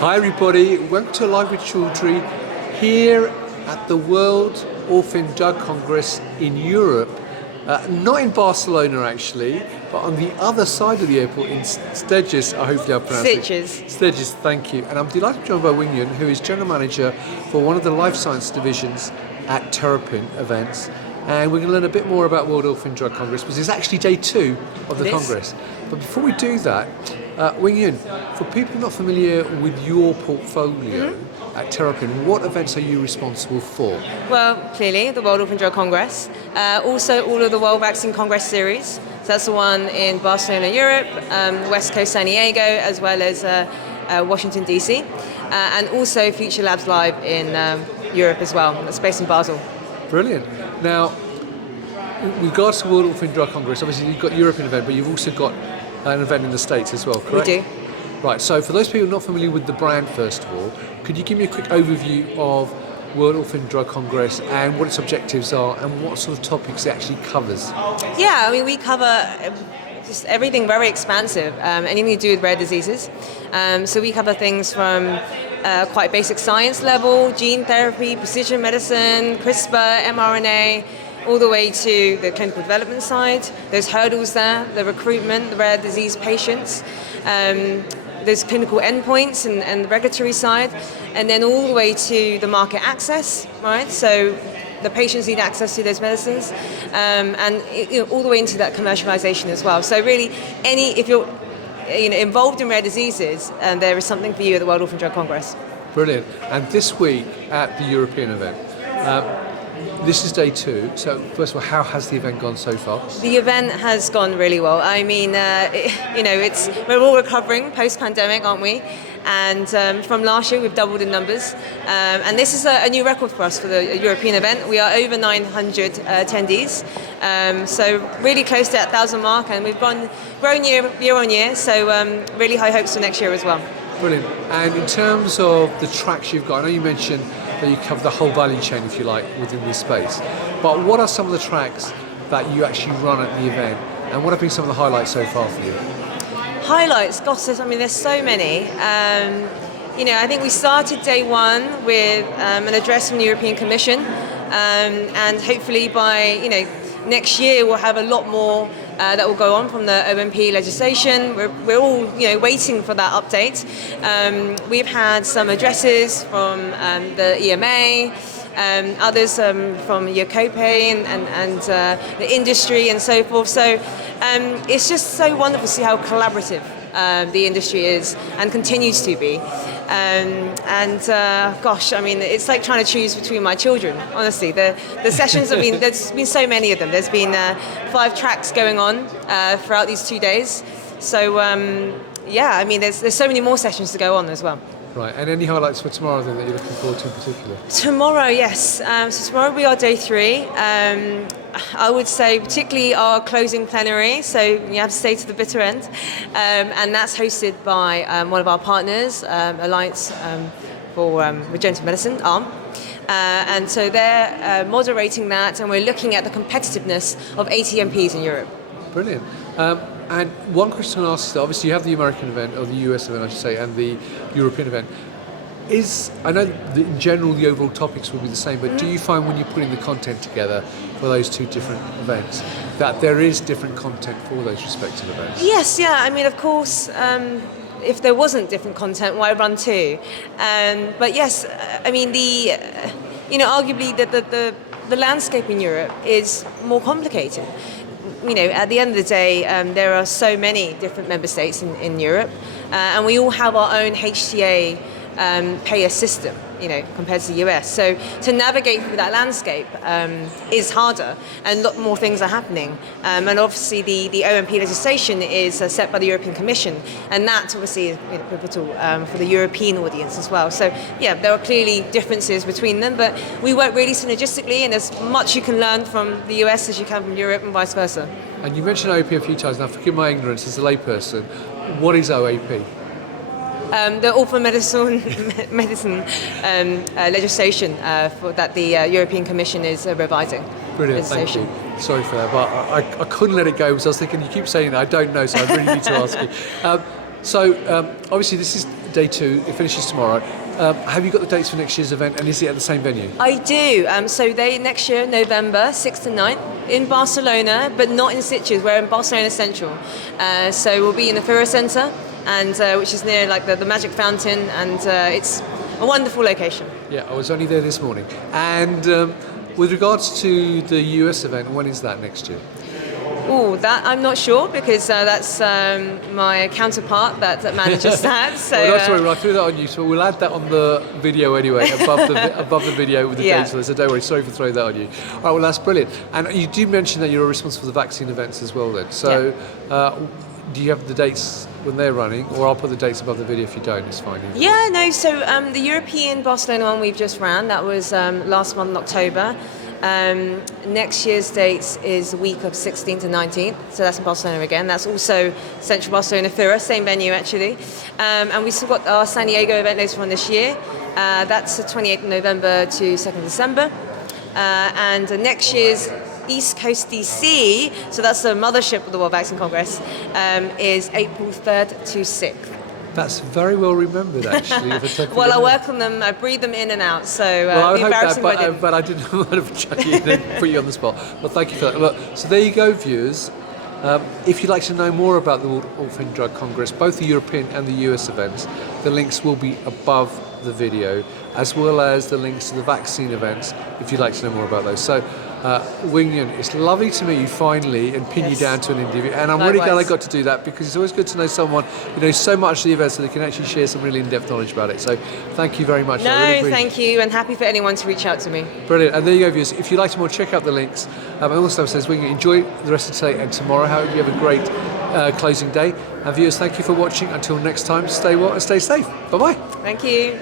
Hi everybody, welcome to Live with Children here at the World Orphan Drug Congress in Europe. Not in Barcelona actually, but on the other side of the airport in Steges, hopefully I've pronounced it. Steges, thank you. And I'm delighted to be joined by Julian, who is General Manager for one of the Life Science divisions at Terrapin events. And we're going to learn a bit more about World Orphan Drug Congress, because it's actually day 2 of the Congress. But before we do that, Julian, for people not familiar with your portfolio at Terrapin, what events are you responsible for? Well, clearly the World Orphan Drug Congress, also all of the World Vaccine Congress series. So that's the one in Barcelona, Europe, West Coast, San Diego, as well as Washington, DC, and also Future Labs Live in Europe as well. That's based in Basel. Brilliant. Now, with regards to World Orphan Drug Congress, obviously you've got a European event, but you've also got an event in the States as well, correct? We do. Right, so for those people not familiar with the brand, first of all, could you give me a quick overview of World Orphan Drug Congress and what its objectives are and what sort of topics it actually covers? Yeah, I mean, we cover just everything very expansive, anything to do with rare diseases. So we cover things from quite basic science level, gene therapy, precision medicine, CRISPR, mRNA, all the way to the clinical development side. There's hurdles there, the recruitment, the rare disease patients. There's clinical endpoints and the regulatory side, and then all the way to the market access, right? So the patients need access to those medicines, and all the way into that commercialization as well. So really, if you're involved in rare diseases, there is something for you at the World Orphan Drug Congress. Brilliant. And this week at the European event, this is day 2. So first of all, how has the event gone so far? The event has gone really well. I mean, we're all recovering post-pandemic, aren't we? And from last year, we've doubled in numbers. And this is a new record for us for the European event. We are over 900 attendees. So really close to that 1,000 mark, and we've grown year on year. So really high hopes for next year as well. Brilliant. And in terms of the tracks you've got, I know you mentioned that you cover the whole value chain, if you like, within this space. But what are some of the tracks that you actually run at the event, and what have been some of the highlights so far for you? Highlights, gosh, I mean, there's so many. I think we started day 1 with an address from the European Commission, and hopefully by next year we'll have a lot more that will go on from the OMP legislation. We're all waiting for that update. We've had some addresses from the EMA, others from Yocope and the industry and so forth. So it's just so wonderful to see how collaborative the industry is and continues to be. Gosh, I mean, it's like trying to choose between my children, honestly. The sessions have been, there's been so many of them. There's been 5 tracks going on throughout these 2 days. So, I mean, there's so many more sessions to go on as well. Right, and any highlights for tomorrow then that you're looking forward to in particular? Tomorrow, yes. So tomorrow we are day 3. I would say particularly our closing plenary, so you have to stay to the bitter end, and that's hosted by one of our partners, Alliance for Regenerative Medicine, ARM. And so they're moderating that, and we're looking at the competitiveness of ATMPs in Europe. Brilliant. And one question I ask is that obviously you have the American event, or the US event I should say, and the European event. I know that in general the overall topics will be the same, but do you find when you're putting the content together for those 2 different events that there is different content for those respective events? Yes, yeah. I mean, of course, if there wasn't different content, why run 2? But yes, I mean, arguably the landscape in Europe is more complicated. At the end of the day, there are so many different member states in Europe, and we all have our own HTA payer system, compared to the US. So to navigate through that landscape is harder, and a lot more things are happening. And obviously the OMP legislation is set by the European Commission, and that obviously is pivotal for the European audience as well. So yeah, there are clearly differences between them, but we work really synergistically, and there's much you can learn from the US as you can from Europe and vice versa. And you mentioned OAP a few times. Now forgive my ignorance as a layperson, what is OAP? The orphan medicine legislation that the European Commission is revising. Brilliant, thank you. Sorry for that, but I couldn't let it go because I was thinking, you keep saying that, I don't know, so I really need to ask you. So obviously this is day 2. It finishes tomorrow. Have you got the dates for next year's event, and is it at the same venue? I do. So next year, November 6th to 9th, in Barcelona, but not in situ. We're in Barcelona Central. So we'll be in the Fira Centre, and which is near like the Magic Fountain, and it's a wonderful location. Yeah, I was only there this morning. And with regards to the US event, when is that next year? Oh, that I'm not sure, because that's my counterpart that manages that. So well, not to worry, I threw that on you, so we'll add that on the video anyway, above the video with the dates. So don't worry, sorry for throwing that on you. All right, well, that's brilliant. And you do mention that you're responsible for the vaccine events as well then. So do you have the dates when they're running, or I'll put the dates above the video if you don't, it's fine. Yeah, no, so the European Barcelona one we've just ran, that was last month in October. Next year's dates is the week of 16th to 19th, so that's in Barcelona again. That's also Central Barcelona Fira, same venue actually. And we've still got our San Diego event later on this year. That's the 28th of November to 2nd December. And next year's East Coast DC, so that's the mothership of the World Vaccine Congress, is April 3rd to 6th. That's very well remembered, actually. Well, I work on them, I breathe them in and out, so well, I hope that, but I didn't want to chuck you in and put you on the spot. Well, thank you for that. Look, so there you go, viewers. If you'd like to know more about the World Orphan Drug Congress, both the European and the US events, the links will be above the video, as well as the links to the vaccine events, if you'd like to know more about those. So, Wing-Yun, it's lovely to meet you finally and pin you down to an interview, and I'm really glad I got to do that, because it's always good to know someone who knows so much of the event so they can actually share some really in-depth knowledge about it. So thank you very much. No, really thank you, and happy for anyone to reach out to me. Brilliant. And there you go, viewers. If you'd like to more, check out the links. And also says, Wing-Yun, enjoy the rest of today and tomorrow. Hope you have a great closing day. And viewers, thank you for watching. Until next time, stay well and stay safe. Bye-bye. Thank you.